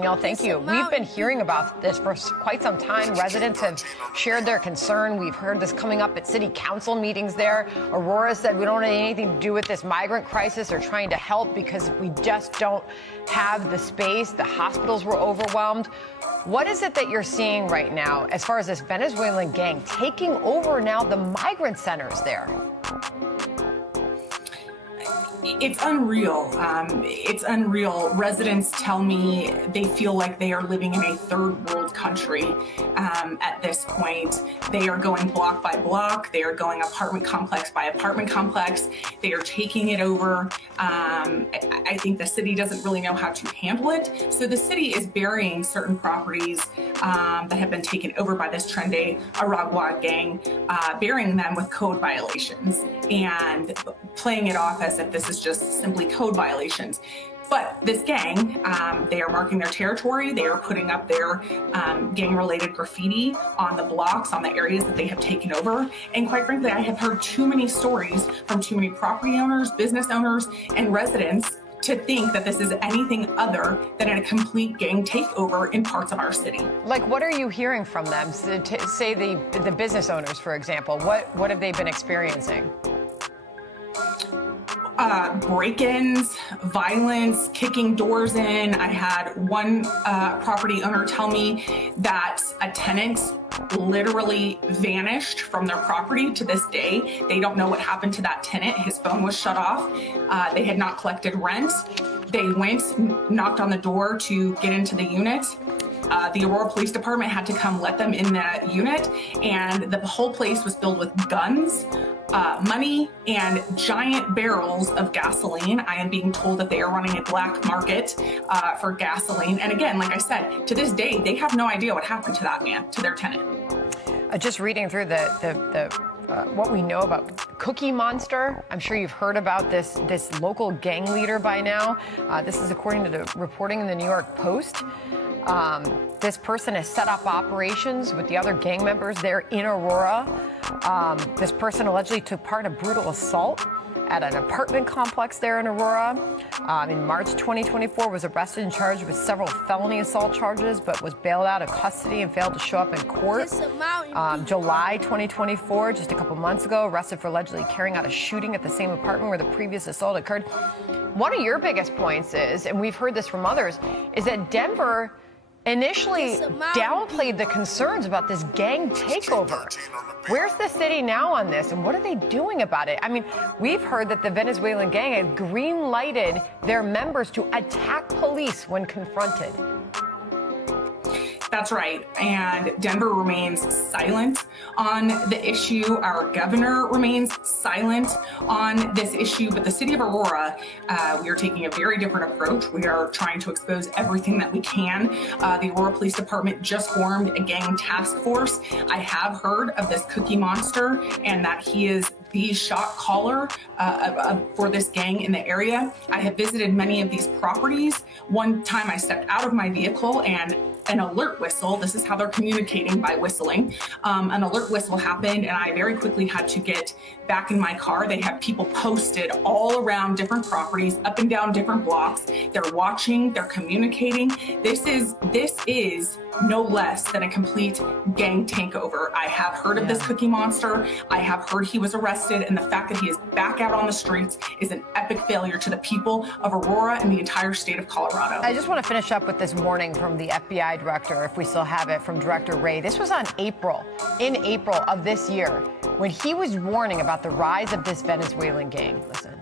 Thank you. We've been hearing about this for quite some time. Residents have shared their concern. We've heard this coming up at city council meetings there. Aurora said we don't have anything to do with this migrant crisis or trying to help because we just don't have the space. The hospitals were overwhelmed. What is it that you're seeing right now as far as this Venezuelan gang taking over now the migrant centers there? It's unreal. It's unreal. Residents tell me they feel like they are living in a third world country at this point. They are going block by block. They are going apartment complex by apartment complex. They are taking it over. I think the city doesn't really know how to handle it. So the city is burying certain properties that have been taken over by this Trendy Aragua gang, burying them with code violations and playing it off as if this is just simply code violations. But this gang, they are marking their territory. They are putting up their gang-related graffiti on the blocks, on the areas that they have taken over. And quite frankly, I have heard too many stories from too many property owners, business owners, and residents to think that this is anything other than a complete gang takeover in parts of our city. Like, what are you hearing from them? Say the business owners, for example. What have they been experiencing? Break-ins, violence, kicking doors in. I had one property owner tell me that a tenant literally vanished from their property to this day. They don't know what happened to that tenant. His phone was shut off. They had not collected rent. They went, knocked on the door to get into the unit. The Aurora Police Department had to come let them in the unit, and the whole place was filled with guns, money, and giant barrels of gasoline. I am being told that they are running a black market for gasoline. And again, like I said, to this day, they have no idea what happened to that man, to their tenant. Just reading through what we know about Cookie Monster. I'm sure you've heard about this local gang leader by now. This is according to the reporting in the New York Post. This person has set up operations with the other gang members there in Aurora. This person allegedly took part in a brutal assault at an apartment complex there in Aurora. In March 2024, was arrested and charged with several felony assault charges, but was bailed out of custody and failed to show up in court. July 2024, just a couple months ago, arrested for allegedly carrying out a shooting at the same apartment where the previous assault occurred. One of your biggest points is, and we've heard this from others, is that Denver initially downplayed the concerns about this gang takeover. Where's the city now on this, and what are they doing about it? I mean, we've heard that the Venezuelan gang had green-lighted their members to attack police when confronted. That's right. And Denver remains silent on the issue. Our governor remains silent on this issue. But the city of Aurora, we are taking a very different approach. We are trying to expose everything that we can. The Aurora Police Department just formed a gang task force. I have heard of this Cookie Monster and that he is the shot caller for this gang in the area. I have visited many of these properties. One time I stepped out of my vehicle and an alert whistle, this is how they're communicating, by whistling. An alert whistle happened and I very quickly had to get back in my car. They have people posted all around different properties, up and down different blocks. They're watching, they're communicating. This is no less than a complete gang takeover. I have heard of this Cookie Monster. I have heard he was arrested, and the fact that he is back out on the streets is an epic failure to the people of Aurora and the entire state of Colorado. I just want to finish up with this warning from the FBI director, if we still have it, from Director Wray. This was in April of this year, when he was warning about the rise of this Venezuelan gang. Listen.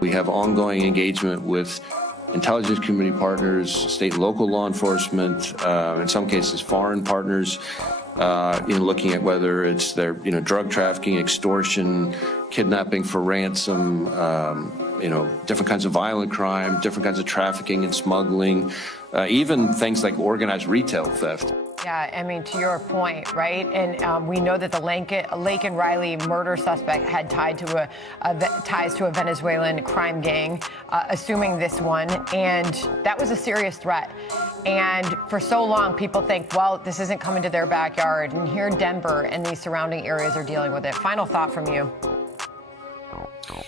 We have ongoing engagement with intelligence community partners, state and local law enforcement, in some cases foreign partners, looking at whether it's their, drug trafficking, extortion, kidnapping for ransom, different kinds of violent crime, different kinds of trafficking and smuggling, even things like organized retail theft. Yeah, I mean, to your point, right? And we know that the Laken Riley murder suspect had ties to a Venezuelan crime gang, assuming this one, and that was a serious threat. And for so long, people think, well, this isn't coming to their backyard, and here Denver and these surrounding areas are dealing with it. Final thought from you.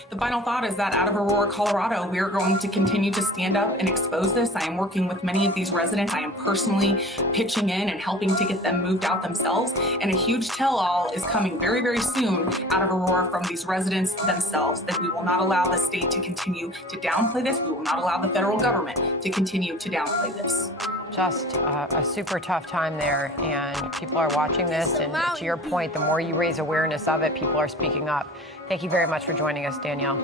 The final thought is that out of Aurora, Colorado, we are going to continue to stand up and expose this. I am working with many of these residents. I am personally pitching in and helping to get them moved out themselves. And a huge tell-all is coming very, very soon out of Aurora from these residents themselves, that we will not allow the state to continue to downplay this. We will not allow the federal government to continue to downplay this. Just a super tough time there, and people are watching this, and to your point, the more you raise awareness of it, people are speaking up. Thank you very much for joining us, Danielle.